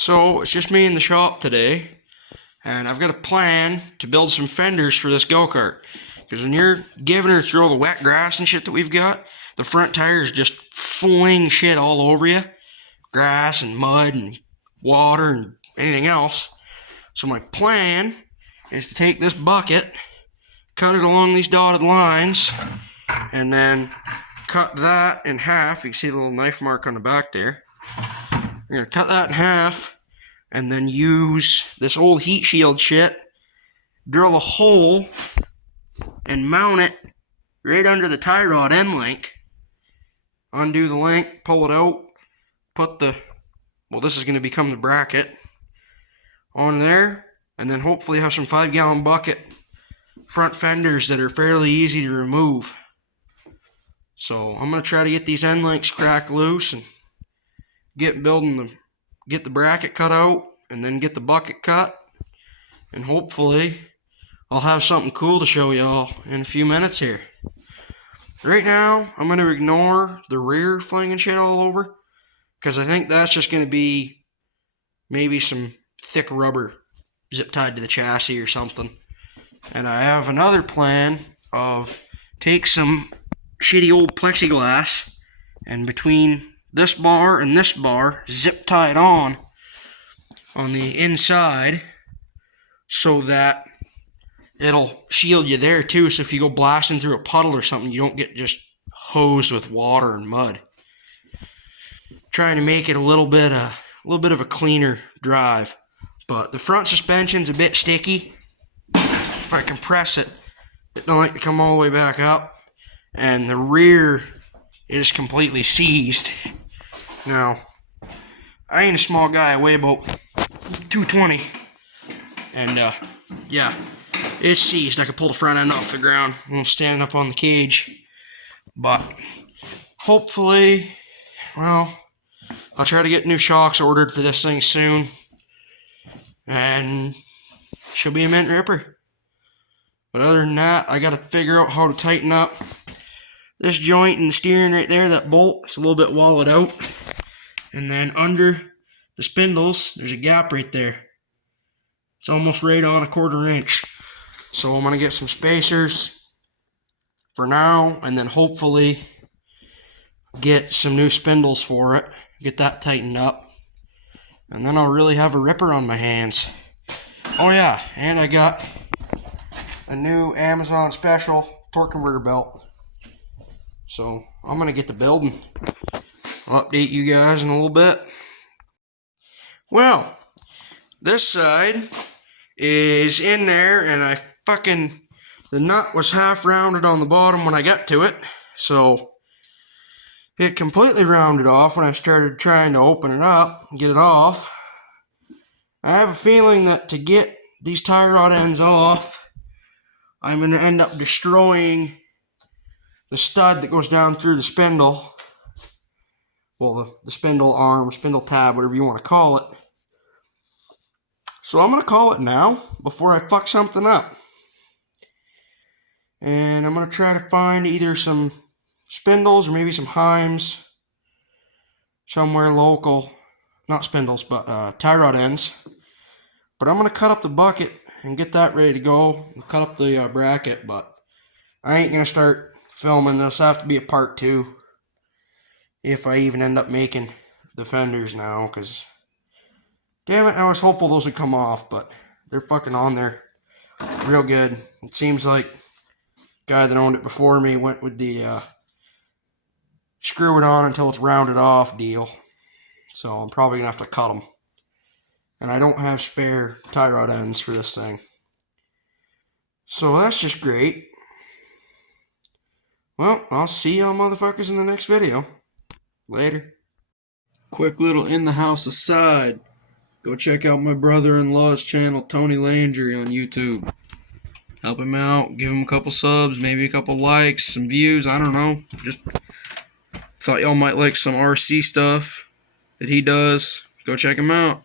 So it's just me in the shop today, and I've got a plan to build some fenders for this go-kart. Because when you're giving her through all the wet grass and shit that we've got, the front tires just fling shit all over you. Grass and mud and water and anything else. So my plan is to take this bucket, cut it along these dotted lines, and then cut that in half. You can see the little knife mark on the back there. We're going to cut that in half and then use this old heat shield shit, drill a hole and mount it right under the tie rod end link. Undo the link, pull it out, put the, well, this is going to become the bracket on there, and then hopefully have some 5-gallon bucket front fenders that are fairly easy to remove. So I'm going to try to get these end links cracked loose and get the bracket cut out, and then get the bucket cut, and hopefully I'll have something cool to show y'all in a few minutes here. Right now I'm going to ignore the rear flinging shit all over, because I think that's just going to be maybe some thick rubber zip tied to the chassis or something. And I have another plan of take some shitty old plexiglass and between this bar and this bar zip tie it on the inside so that it'll shield you there too, so if you go blasting through a puddle or something, you don't get just hosed with water and mud. Trying to make it a little bit of a cleaner drive. But the front suspension's a bit sticky. If I compress it, it don't like to come all the way back up. And the rear is completely seized. Now, I ain't a small guy. I weigh about 220. And, yeah, it's seized. I could pull the front end off the ground. I'm standing up on the cage. But, hopefully, well, I'll try to get new shocks ordered for this thing soon. And she'll be a mint ripper. But other than that, I gotta figure out how to tighten up this joint in the steering right there, that bolt. It's a little bit walled out. And then under the spindles, there's a gap right there. It's almost right on 1/4 inch. So I'm gonna get some spacers for now, and then hopefully get some new spindles for it. Get that tightened up. And then I'll really have a ripper on my hands. Oh yeah, and I got a new Amazon special torque converter belt. So I'm gonna get to building. I'll update you guys in a little bit. Well, this side is in there, and the nut was half rounded on the bottom when I got to it. So it completely rounded off when I started trying to open it up and get it off. I have a feeling that to get these tie rod ends off, I'm going to end up destroying the stud that goes down through the spindle. Well, the spindle arm, spindle tab, whatever you want to call it. So I'm going to call it now before I fuck something up. And I'm going to try to find either some spindles or maybe some Heims somewhere local. Not spindles, but tie rod ends. But I'm going to cut up the bucket and get that ready to go. And cut up the bracket, but I ain't going to start filming this. It'll have to be a part 2 if I even end up making the fenders now, because damn it, I was hopeful those would come off, but they're fucking on there real good. It seems like the guy that owned it before me went with the screw it on until it's rounded off deal. So I'm probably going to have to cut them. And I don't have spare tie rod ends for this thing. So that's just great. Well, I'll see y'all motherfuckers in the next video. Later. Quick little in the house aside. Go check out my brother-in-law's channel, Tony Landry, on YouTube. Help him out, give him a couple subs, maybe a couple likes, some views, I don't know. Just thought y'all might like some RC stuff that he does. Go check him out.